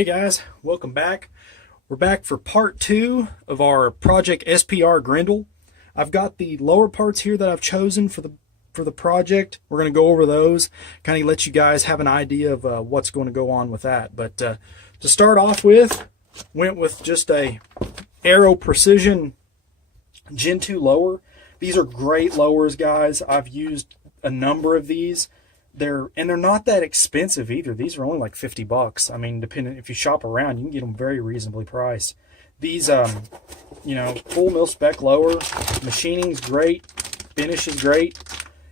Hey guys, welcome back. We're back for part 2 of our project SPR Grendel. I've got the lower parts here that I've chosen for the project. We're going to go over those, kind of let you guys have an idea of what's going to go on with that. But to start off with, went with just a Aero Precision Gen 2 lower. These are great lowers, guys. I've used a number of these. They're not that expensive either. These are only like $50. I mean, depending if you shop around, you can get them very reasonably priced. These, full mil spec lower, machining's great, finish is great.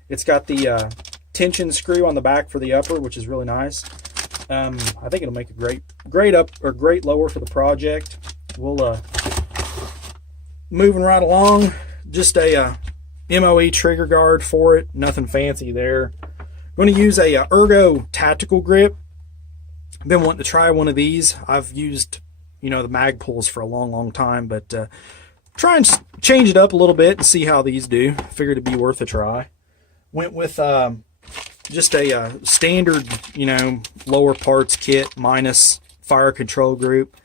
It's got the tension screw on the back for the upper, which is really nice. I think it'll make a great lower for the project. We'll moving right along. Just a MOE trigger guard for it. Nothing fancy there. I'm going to use a Ergo tactical grip. I've been wanting to try one of these. I've used, the Magpuls for a long time, but try and change it up a little bit and see how these do. Figured it'd be worth a try. Went with just a standard, lower parts kit minus fire control group.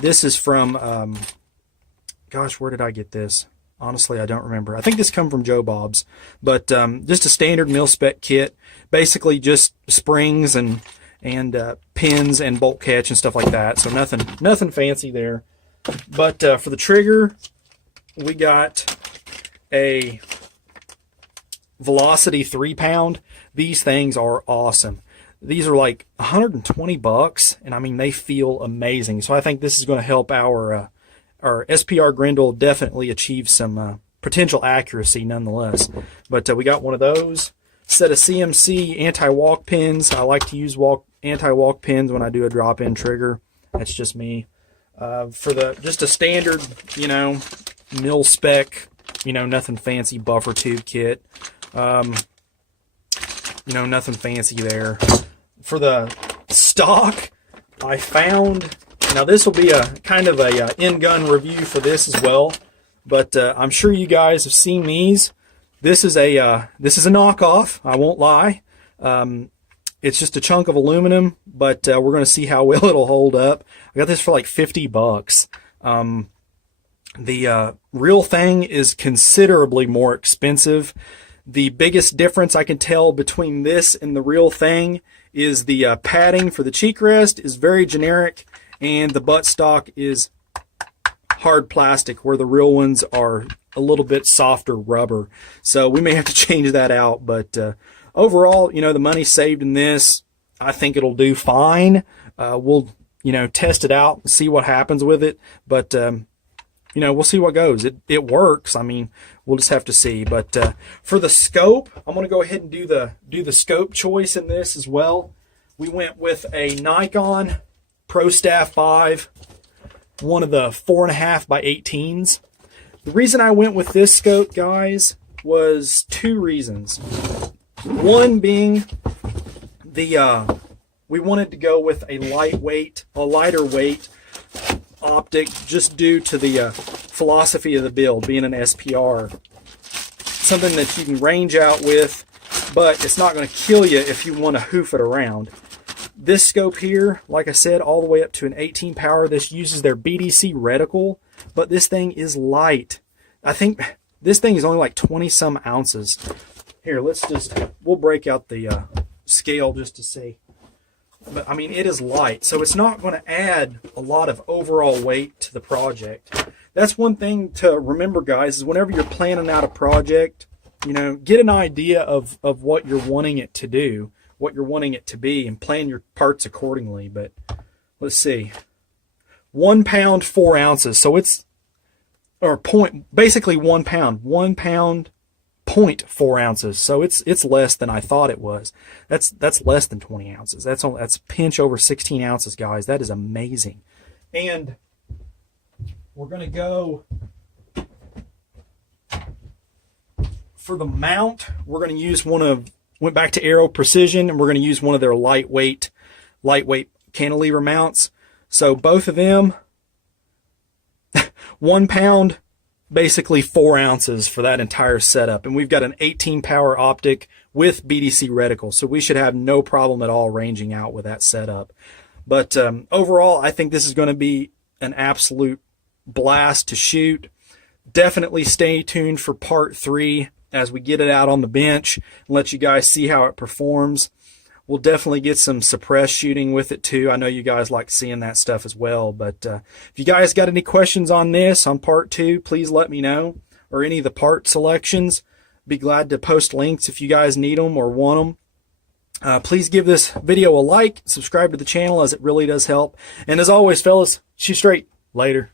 This is from, gosh, where did I get this? Honestly, I don't remember. I think this come from Joe Bob's, but just a standard mil-spec kit. Basically just springs and pins and bolt catch and stuff like that. So nothing fancy there. But for the trigger, we got a Velocity 3-pound. These things are awesome. These are like $120, and I mean, they feel amazing. So I think this is going to help our SPR Grendel definitely achieve some potential accuracy nonetheless. But we got one of those. Set of CMC anti-walk pins. I like to use anti-walk pins when I do a drop-in trigger. That's just me. For just a standard, mil spec, nothing fancy buffer tube kit. Nothing fancy there. For the stock, I found. Now this will be a kind of a in-gun review for this as well, but I'm sure you guys have seen these. This is a knockoff. I won't lie. It's just a chunk of aluminum, but we're going to see how well it'll hold up. I got this for like $50. The real thing is considerably more expensive. The biggest difference I can tell between this and the real thing is the padding for the cheek rest is very generic. And the buttstock is hard plastic, where the real ones are a little bit softer rubber. So we may have to change that out. But overall, the money saved in this, I think it'll do fine. We'll, test it out and see what happens with it. But, we'll see what goes. It works. I mean, we'll just have to see. But for the scope, I'm going to go ahead and do the scope choice in this as well. We went with a Nikon ProStaff 5, one of the 4.5 by 18s. The reason I went with this scope, guys, was two reasons. One being we wanted to go with a lighter weight optic, just due to the philosophy of the build, being an SPR. Something that you can range out with, but it's not going to kill you if you want to hoof it around. This scope here, like I said, all the way up to an 18 power. This uses their BDC reticle, but this thing is light. I think this thing is only like 20 some ounces. Here, we'll break out the scale just to see. But I mean, it is light, so it's not going to add a lot of overall weight to the project. That's one thing to remember, guys, is whenever you're planning out a project, get an idea of what you're wanting it to do, what you're wanting it to be, and plan your parts accordingly. But let's see, 1 pound 4 ounces, so it's basically 1 pound 0.4 ounces, so it's less than I thought it was. That's less than 20 ounces. That's a pinch over 16 ounces, guys. That is amazing. And we're gonna go for the mount. We're gonna use went back to Aero Precision, and we're going to use one of their lightweight cantilever mounts. So both of them, 1 pound, basically 4 ounces for that entire setup. And we've got an 18 power optic with BDC reticle, so we should have no problem at all ranging out with that setup. But overall, I think this is going to be an absolute blast to shoot. Definitely stay tuned for part 3 as we get it out on the bench and let you guys see how it performs. We'll definitely get some suppressed shooting with it too. I know you guys like seeing that stuff as well. But if you guys got any questions on this, on part 2, please let me know. Or any of the part selections. Be glad to post links if you guys need them or want them. Please give this video a like, subscribe to the channel as it really does help. And as always, fellas, shoot straight. Later.